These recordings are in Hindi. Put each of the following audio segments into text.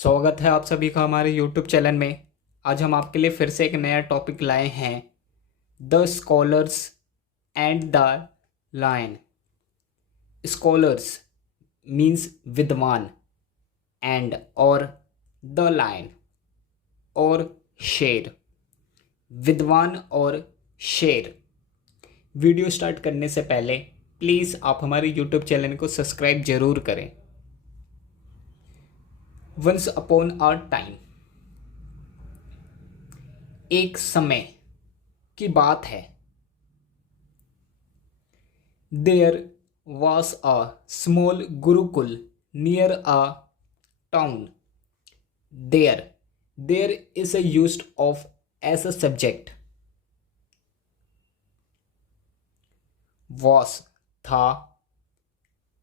स्वागत है आप सभी का हमारे YouTube चैनल में। आज हम आपके लिए फिर से एक नया टॉपिक लाए हैं, the scholars and the lion. Scholars means विद्वान, एंड और द लायन और शेर। विद्वान और शेर। वीडियो स्टार्ट करने से पहले प्लीज़ आप हमारे YouTube चैनल को सब्सक्राइब जरूर करें। वंस अपॉन अ टाइम, एक समय की बात है। There was a small gurukul near a town. There is a used of as a subject। was था,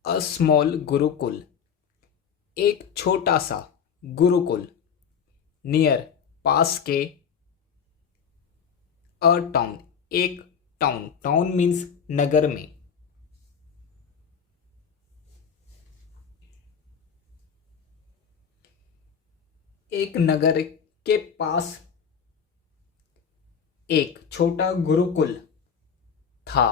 a small गुरुकुल एक छोटा सा गुरुकुल, नियर पास के, अ टाउन एक टाउन। टाउन मीन्स नगर में। एक नगर के पास एक छोटा गुरुकुल था।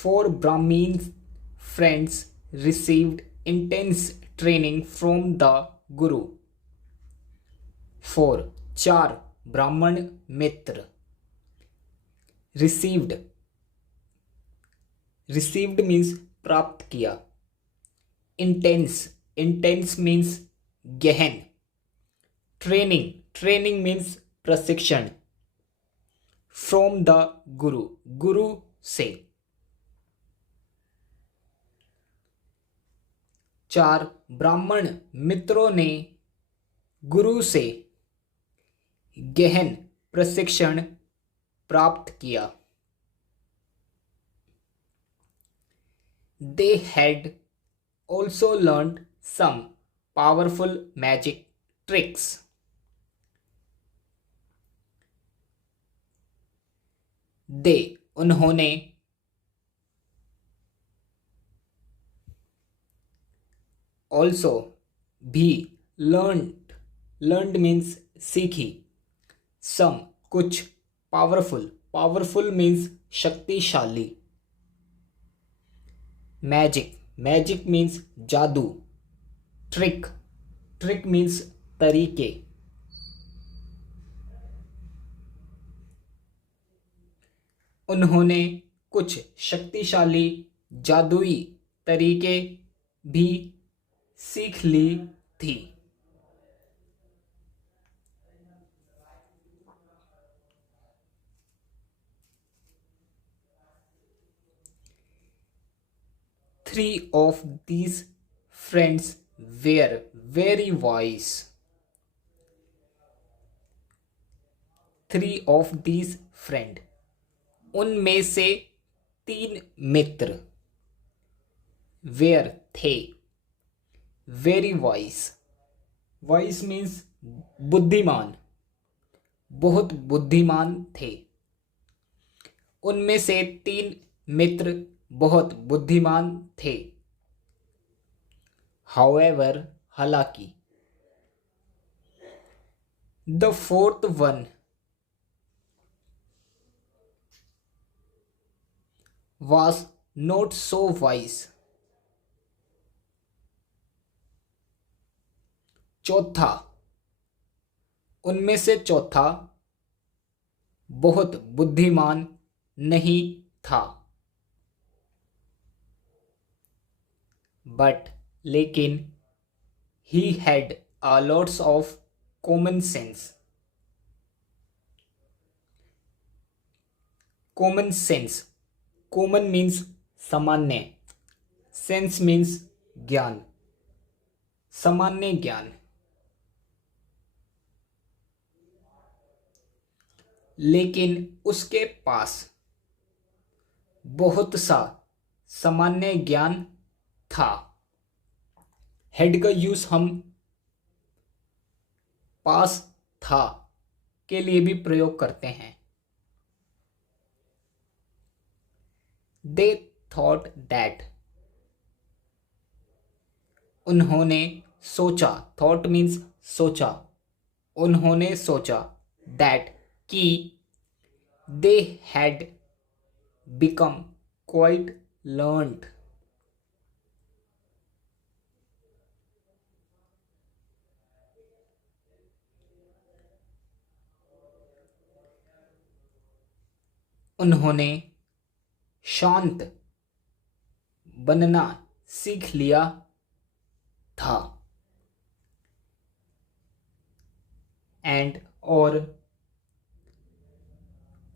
Four Brahmin friends received intense training from the Guru। Four चार ब्राह्मण मित्र, received means प्राप्त किया। intense means गहन। ट्रेनिंग means प्रशिक्षण। from the गुरु से। चार ब्राह्मण मित्रों ने गुरु से गहन प्रशिक्षण प्राप्त किया। They had also learned some powerful magic tricks। उन्होंने also भी learned means सीखी। some कुछ powerful means शक्तिशाली। मैजिक means जादू। ट्रिक means तरीके। उन्होंने कुछ शक्तिशाली जादुई तरीके भी सीख ली थी। Three of these friends were very wise। Three of these friend, उनमें से तीन मित्र, were थे, very wise means बुद्धिमान, बहुत बुद्धिमान थे। उनमें से तीन मित्र बहुत बुद्धिमान थे। however हालांकि, the fourth one was not so wise। चौथा, उनमें से चौथा बहुत बुद्धिमान नहीं था। बट लेकिन, he had a lots of common sense। common means सामान्य, sense means ज्ञान, सामान्य ज्ञान। लेकिन उसके पास बहुत सा सामान्य ज्ञान था। हेड का यूज हम पास था के लिए भी प्रयोग करते हैं। They thought that उन्होंने सोचा, थॉट मीन्स सोचा, उन्होंने सोचा, दैट कि they had become quite learned, उन्होंने शांत बनना सीख लिया था, एंड और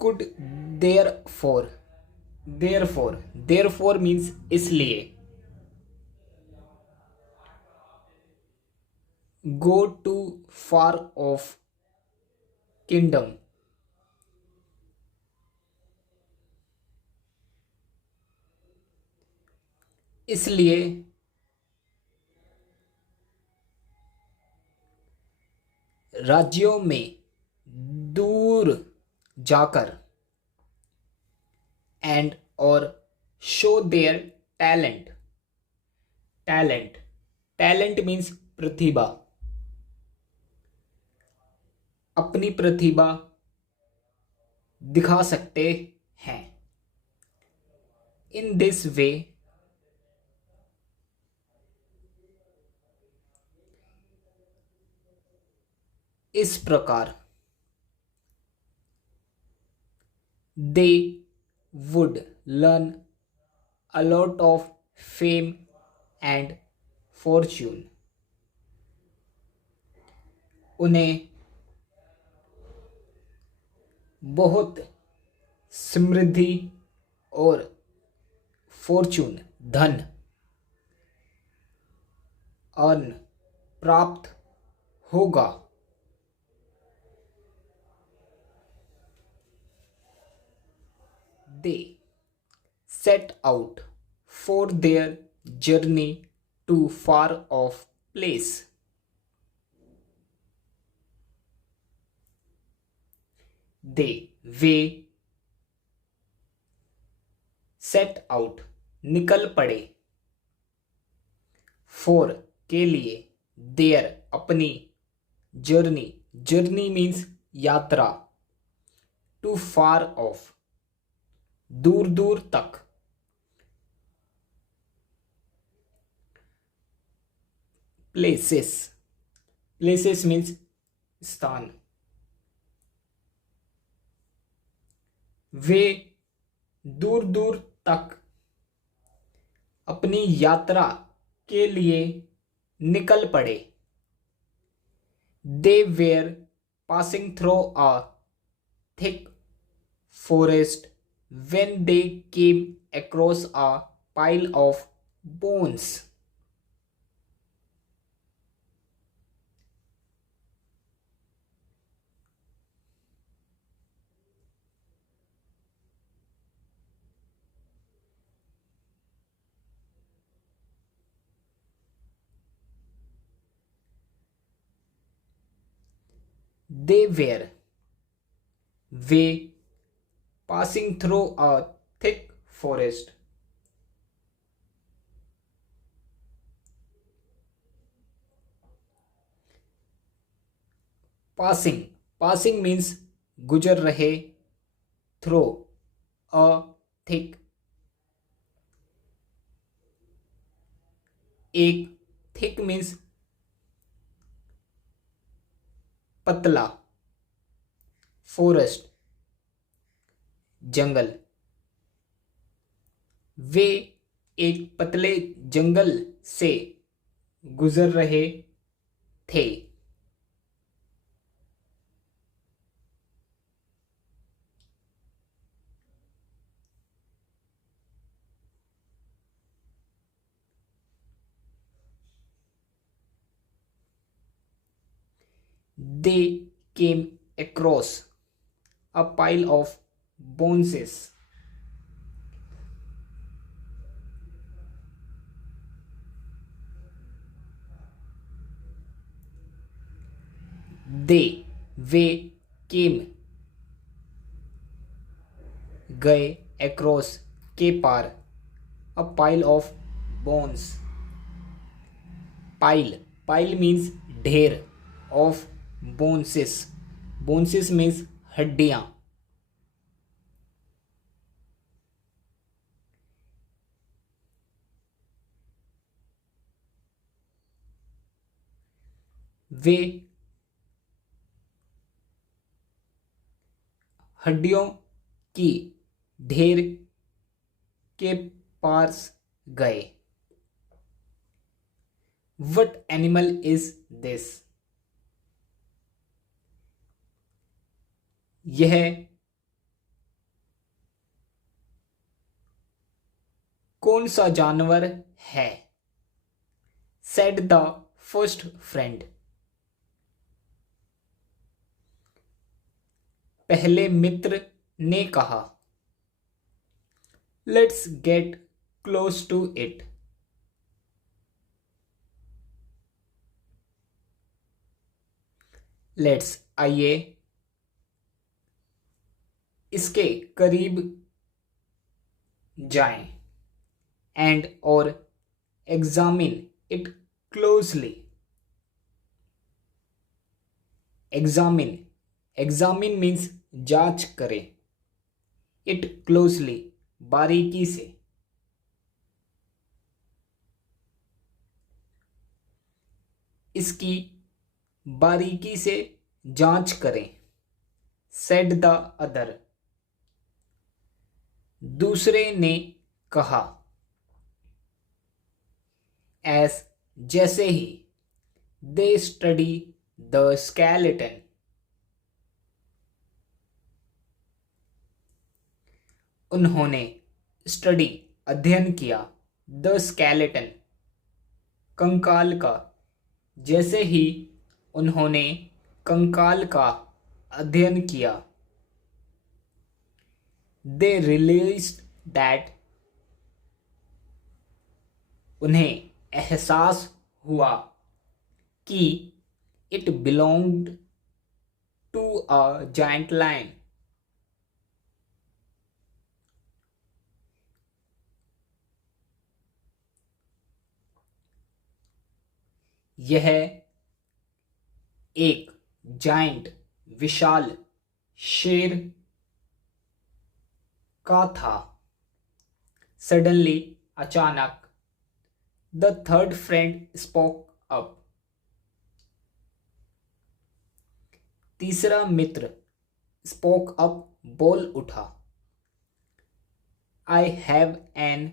कुड देयरफॉर, देयरफॉर मीन्स इसलिए, go to far off kingdom, इसलिए राज्यों में दूर जाकर, एंड और show their talent, talent means प्रतिभा, अपनी प्रतिभा दिखा सकते हैं। इन दिस वे, इस प्रकार, they would learn a lot of fame and Fortune, उन्हें बहुत समृद्धि और फॉर्च्यून धन अर्न प्राप्त होगा। They set out for their journey to far off place. Way set out निकल पड़े, for के लिए, their अपनी, journey means यात्रा, to far off दूर दूर तक, प्लेसेस मीन्स स्थान, वे दूर दूर तक अपनी यात्रा के लिए निकल पड़े। They were passing through a thick forest when they came across a pile of bones. They were passing through a thick forest. Passing means गुजर रहे, through a thick, एक, thick means पतला, forest जंगल, वे एक पतले जंगल से गुजर रहे थे। They came across a pile of bones. Way came गए, across के पार, a pile of bones pile means ढेर ऑफ बोन्सेस। बोन्सेस मीन्स हड्डियां। वे हड्डियों की ढेर के पास गए। What animal is this? यह कौन सा जानवर है? Said the first friend. पहले मित्र ने कहा। Let's get close to it. Let's आइए इसके करीब जाएं। एंड और examine it closely. Examine means जांच करें। इट क्लोजली बारीकी से। इसकी बारीकी से जांच करें। Said the other. दूसरे ने कहा। एस जैसे ही दे स्टडी द स्केलेटन। उन्होंने स्टडी अध्ययन किया। द स्केलेटन कंकाल का। जैसे ही उन्होंने कंकाल का अध्ययन किया। दे रियलाइज्ड दैट उन्हें एहसास हुआ कि it belonged to a giant lion. यह एक जायंट विशाल शेर का था। सडनली अचानक the third friend spoke up. तीसरा मित्र स्पोक अप बोल उठा। आई हैव एन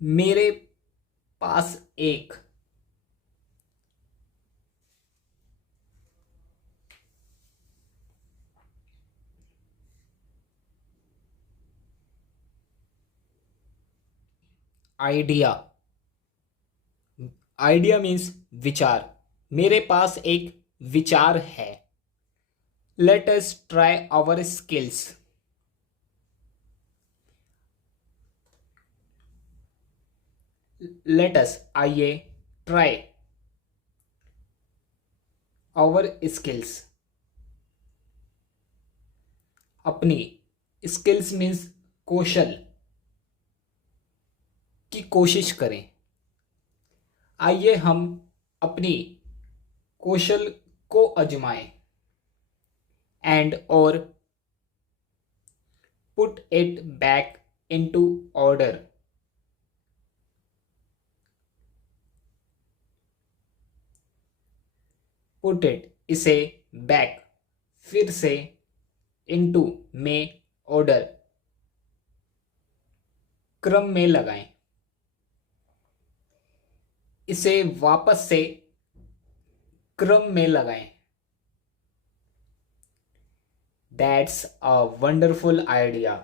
मेरे पास एक आइडिया। आइडिया मीन्स विचार। मेरे पास एक विचार है। Let us try our skills. Let us आइए ट्राई आवर स्किल्स। अपनी स्किल्स मीन्स कौशल की कोशिश करें। आइए हम अपनी कौशल को आजमाएं। एंड और put it back into order. Put it इसे बैक फिर से इनटू में ऑर्डर क्रम में लगाएं। इसे वापस से क्रम में लगाएं। That's a wonderful idea.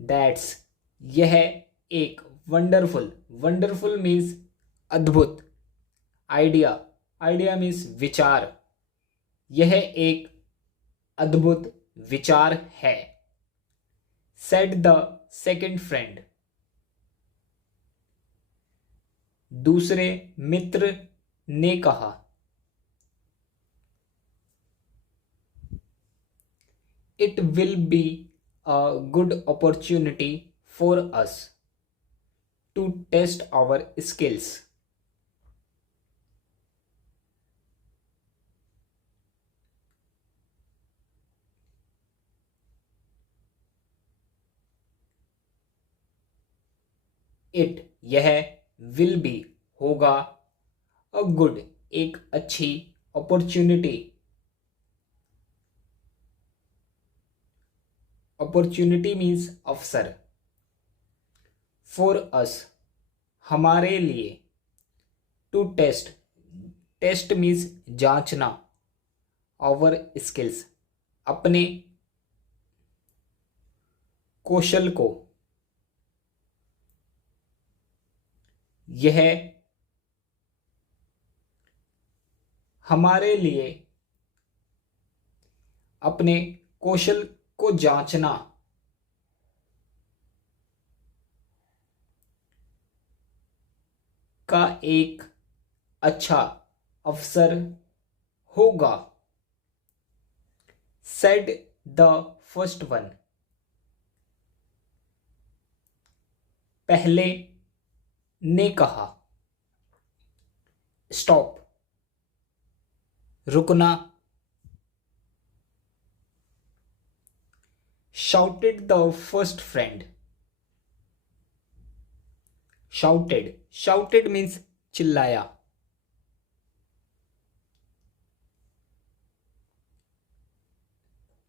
That's यह एक वंडरफुल। वंडरफुल मीन्स अद्भुत। आइडिया। आइडिया मीन्स विचार। यह एक अद्भुत विचार है। Said the second friend. दूसरे मित्र ने कहा। It will be a good opportunity for us to test our skills. It यह will be होगा a good एक अच्छी opportunity. Opportunity means अवसर. For us हमारे लिए. To test. Test means जांचना. Our skills अपने कौशल को. यह हमारे लिए अपने कौशल को जांचना का एक अच्छा अवसर होगा. Said the first one. पहले ने कहा. Stop रुकना. Shouted the first friend. Shouted means चिल्लाया.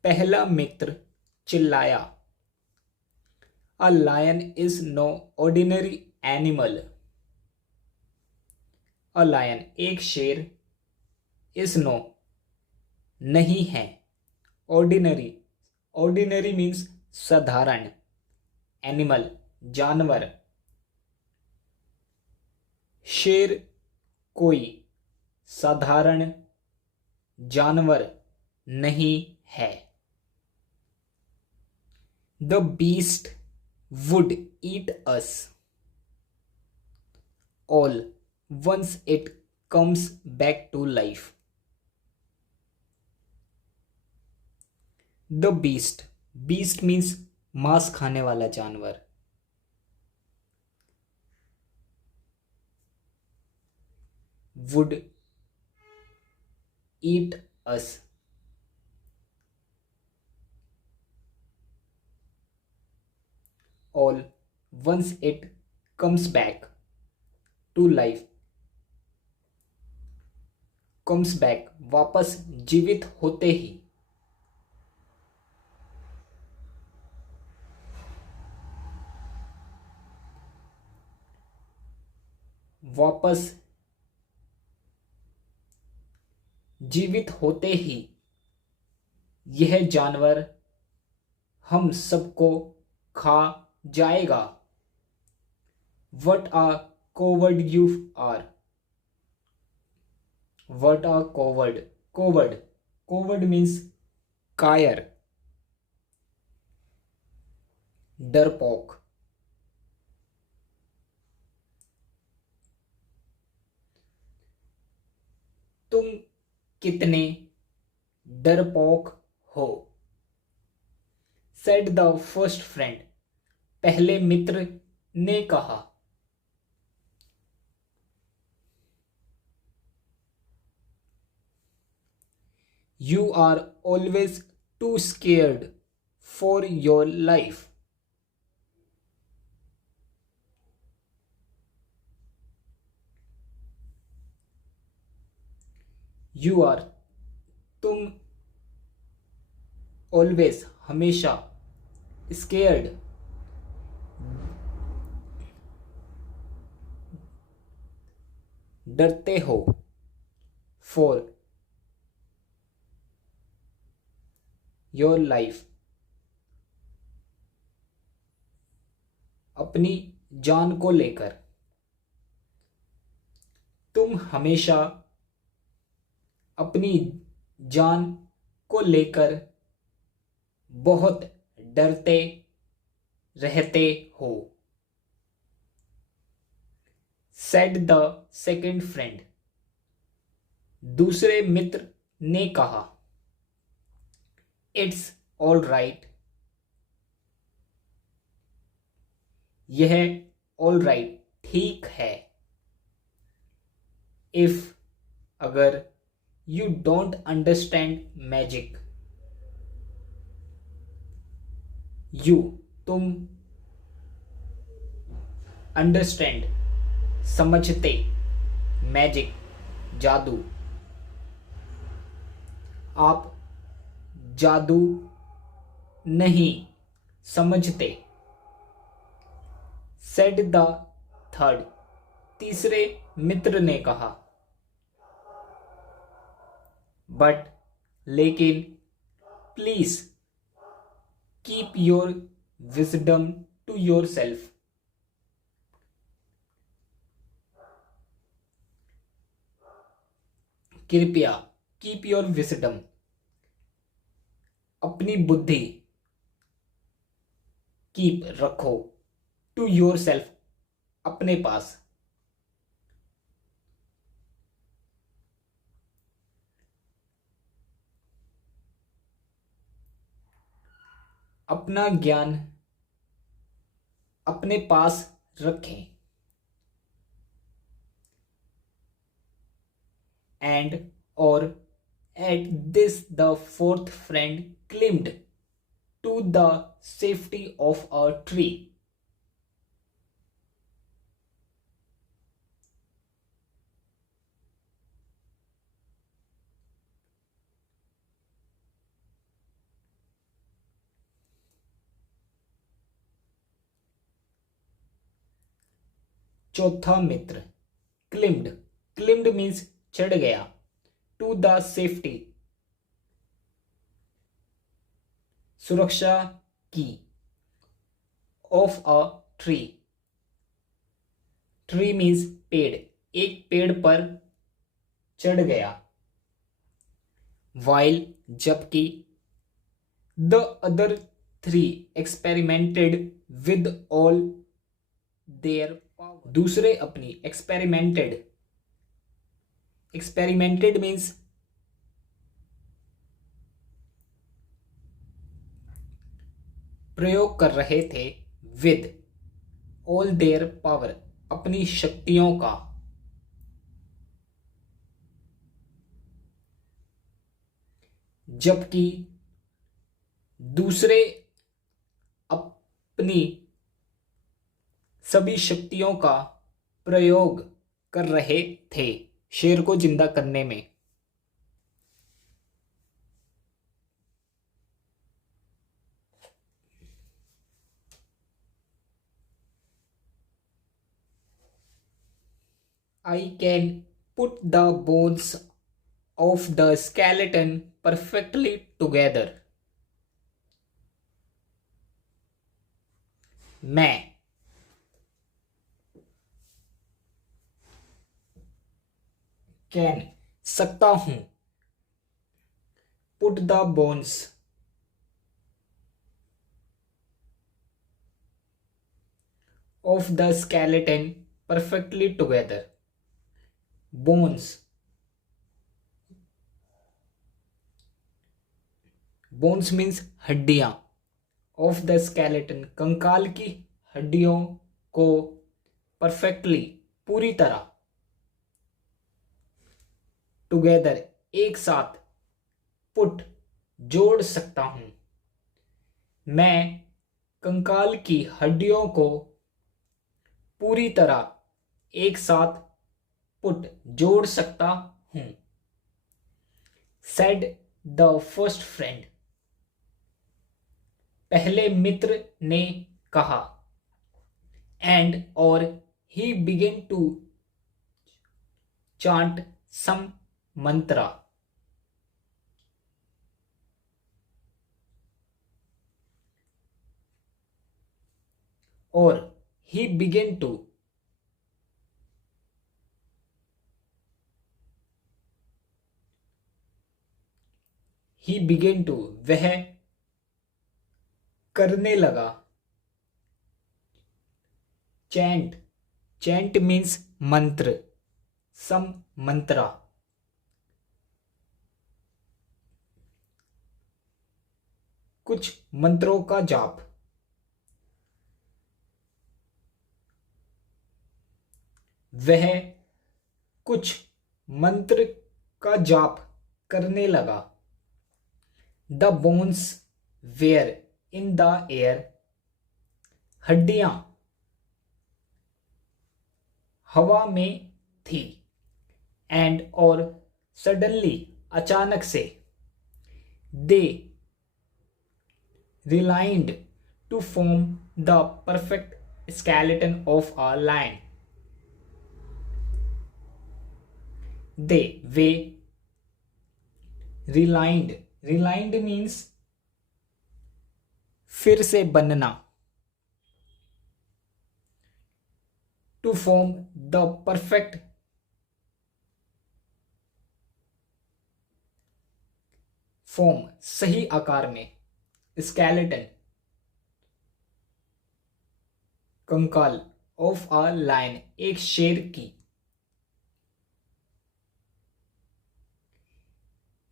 पहला मित्र चिल्लाया. A lion is no ordinary animal. A lion एक शेर is no नहीं है. Ordinary means साधारण. Animal जानवर. शेर कोई साधारण जानवर नहीं है. The beast would eat us all once it comes back to life. The beast means मांस खाने वाला जानवर. Would eat us all once it comes back to life. Comes back वापस जीवित होते ही. वापस जीवित होते ही यह जानवर हम सबको खा जाएगा. What a coward you are. What a coward. Coward means कायर. डरपोक. तुम कितने डरपोक हो. Said the first friend. पहले मित्र ने कहा. You are always too scared for your life. You are तुम always हमेशा scared डरते हो for your life अपनी जान को लेकर. तुम हमेशा अपनी जान को लेकर बहुत डरते रहते हो. Said the second friend. दूसरे मित्र ने कहा. It's all right. यह ऑल राइट ठीक है। इफ अगर you don't understand magic, you तुम, अंडरस्टैंड समझते, मैजिक जादू, आप जादू नहीं समझते। सेड द थर्ड, तीसरे मित्र ने कहा। बट लेकिन, please keep your wisdom to yourself, कृपया, कीप योर विजडम अपनी बुद्धि, कीप रखो, टू योर सेल्फ अपने पास। अपना ज्ञान अपने पास रखें। एंड और at this the fourth friend climbed to the safety of a tree. चौथा मित्र, क्लिम्ड, क्लिम्ड मीन्स चढ़ गया, टू द सेफ्टी सुरक्षा की, of a tree, tree means पेड़, एक पेड़ पर चढ़ गया। वाइल जबकि, the other three experimented with all their power, दूसरे अपनी, एक्सपेरिमेंटेड, एक्सपेरिमेंटेड मीन्स प्रयोग कर रहे थे, विद ऑल देयर पावर अपनी शक्तियों का, जबकि दूसरे अपनी सभी शक्तियों का प्रयोग कर रहे थे शेर को जिंदा करने में। I can put the bones of the skeleton perfectly together. मैं कैन सकता हूं, put the bones of the skeleton perfectly together. Bones, bones means हड्डियां, ऑफ द स्केलेटन कंकाल की हड्डियों को, परफेक्टली पूरी तरह, टुगेदर एक साथ, पुट जोड़ सकता हूं। मैं कंकाल की हड्डियों को पूरी तरह एक साथ, पुट जोड़ सकता हूं। सेड द फर्स्ट फ्रेंड, पहले मित्र ने कहा। एंड और ही begin to chant some mantra, और ही बिगेन टू वह करने लगा। चैंट, चैंट मीन्स मंत्र, सम मंत्रा, कुछ मंत्रों का जाप। वह कुछ मंत्र का जाप करने लगा। The bones were in the air, हड्डियां हवा में थी। एंड और सडनली अचानक से they realigned to form the perfect skeleton of a lion. They were realigned means फिर से बनना। To form the perfect form सही आकार में, स्केलेटन कंकाल, ऑफ अ लायन एक शेर की।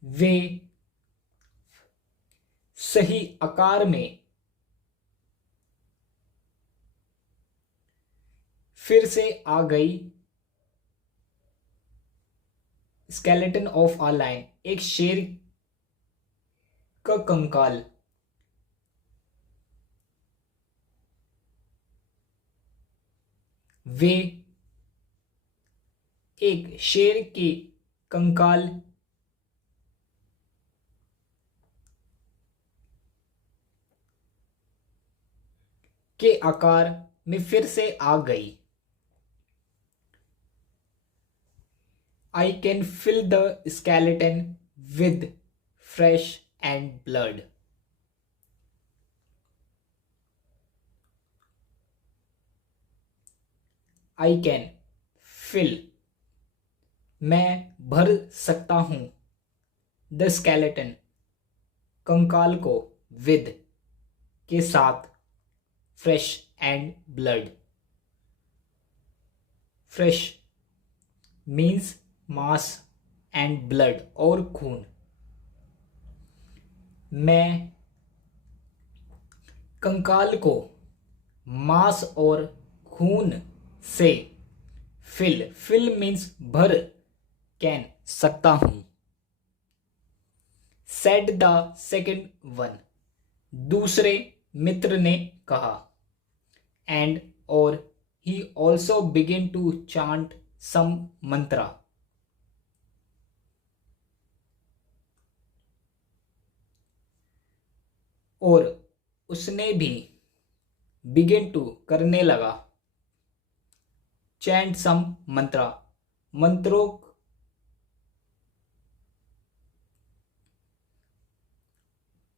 वे सही आकार में फिर से आ गई। स्केलेटन ऑफ अ लायन एक शेर का कंकाल। वे एक शेर के कंकाल के आकार में फिर से आ गई। I can fill the skeleton with flesh and blood. I can fill मैं भर सकता हूं, the skeleton कंकाल को, with के साथ, flesh and blood. Flesh means मांस एंड ब्लड और खून। मैं कंकाल को मांस और खून से फिल मीन्स भर, कैन सकता हूं। सेड द सेकेंड वन दूसरे मित्र ने कहा। एंड और he also begin to chant some mantra. और उसने भी बिगिन टू करने लगा, चैंट सम मंत्रा मंत्रों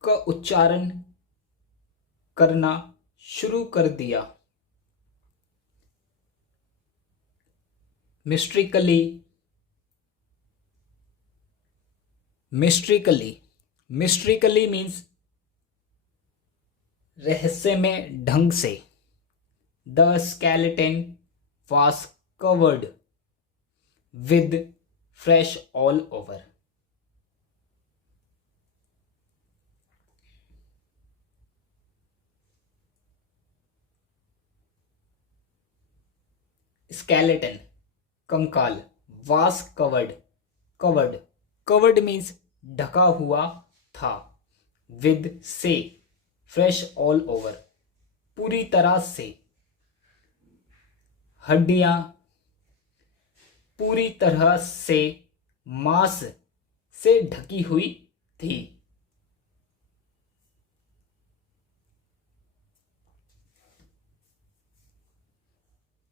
का उच्चारण करना शुरू कर दिया। मिस्ट्रिकली मीन्स रहस्यमय ढंग से। The skeleton was covered with flesh all over. Skeleton कंकाल, was covered means ढका हुआ था, with से fresh all over पूरी तरह से, हड्डियां पूरी तरह से मांस से ढकी हुई थी।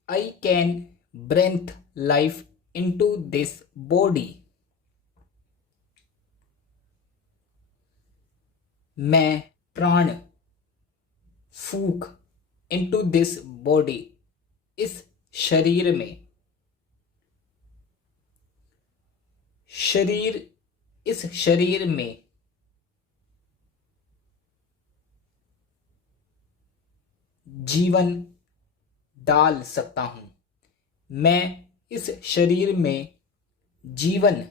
I can breathe life into this body. मैं प्राण फूंक into this body इस शरीर में। इस शरीर में जीवन डाल सकता हूं। मैं इस शरीर में जीवन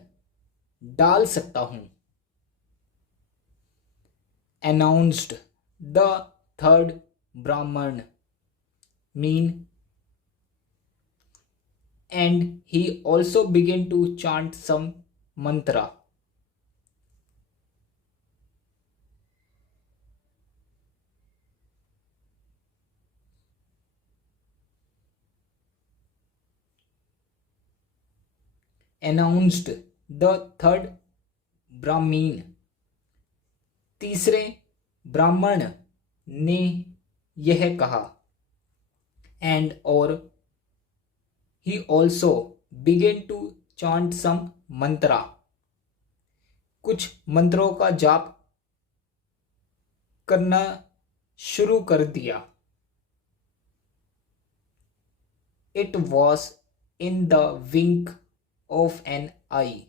डाल सकता हूं। अनाउंस्ड द थर्ड ब्राह्मण mean and he also began to chant some mantra. Announced the third Brahmin. तीसरे ब्राह्मण ने यह कहा. And or he also began to chant some mantra. कुछ मंत्रों का जाप करना शुरू कर दिया. It was in the wink of an eye.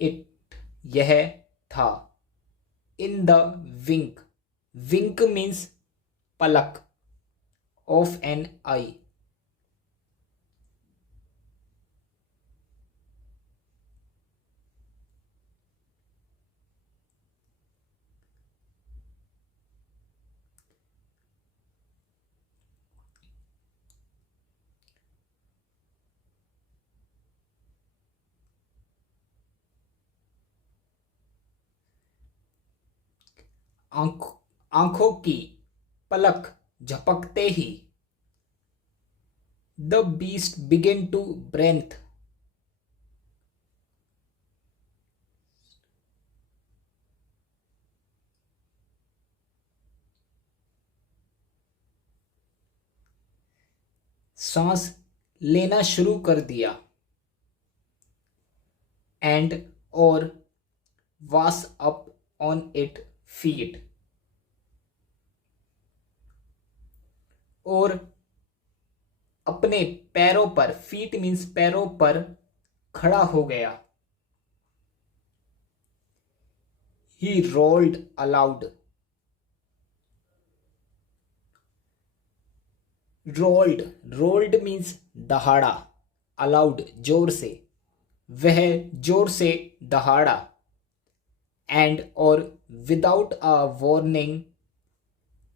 It यह था. In the wink. Wink means Palak. Of an eye. आंखों की पलक झपकते ही the beast began to breathe. सांस लेना शुरू कर दिया. एंड और was up on its feet. और अपने पैरों पर. फीट मीन्स पैरों पर खड़ा हो गया. He rolled aloud. Rolled means दहाड़ा. Aloud जोर से. वह जोर से दहाड़ा. And or without a warning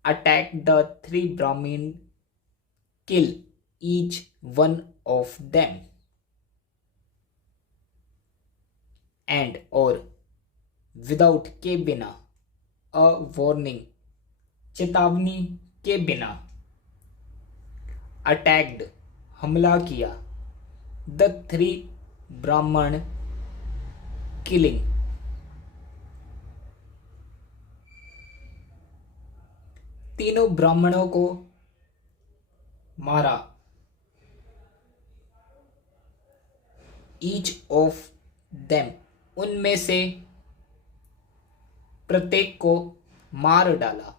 attacked the three Brahmin, kill each one of them. And or without के बिना. A warning चेतावनी के बिना. Attacked हमला किया. The three Brahman, killing तीनों ब्राह्मणों को मारा. ईच ऑफ देम उनमें से प्रत्येक को मार डाला.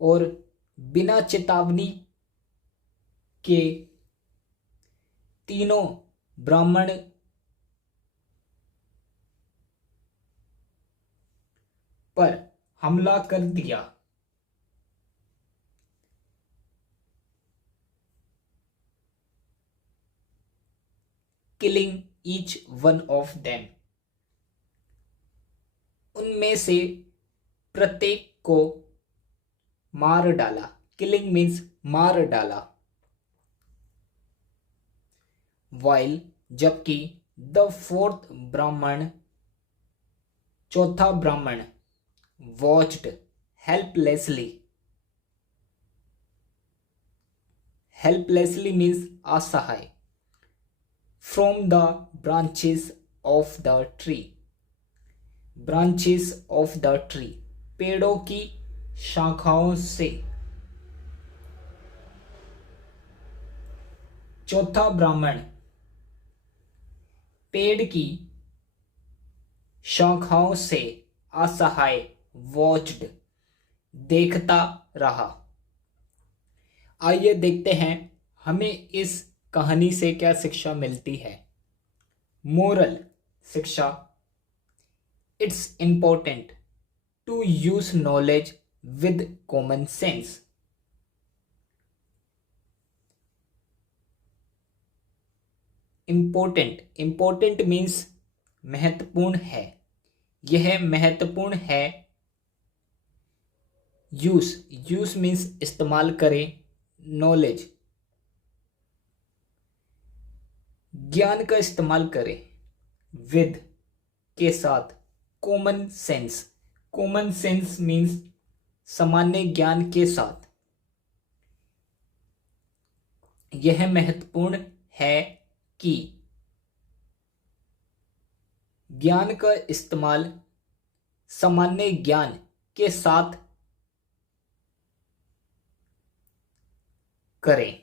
और बिना चेतावनी के तीनों ब्राह्मण पर हमला कर दिया. Killing each one of them उनमें से प्रत्येक को मार डाला. किलिंग मीन्स मार डाला. वाइल जबकि द फोर्थ ब्राह्मण चौथा ब्राह्मण वॉच्ड हेल्पलेसली. हेल्पलेसली मीन्स असहाय. From the branches of the tree. Branches of the tree पेड़ों की शाखाओं से. चौथा ब्राह्मण पेड़ की शाखाओं से असहाय वॉच्ड देखता रहा. आइए देखते हैं हमें इस कहानी से क्या शिक्षा मिलती है. मोरल शिक्षा. It's important to use knowledge with common sense. Important means महत्वपूर्ण है, यह महत्वपूर्ण है। यूज मीन्स इस्तेमाल करें। नॉलेज ज्ञान का इस्तेमाल करें। विद के साथ। कॉमन सेंस मीन्स सामान्य ज्ञान के साथ। यह महत्वपूर्ण है कि ज्ञान का इस्तेमाल सामान्य ज्ञान के साथ करें।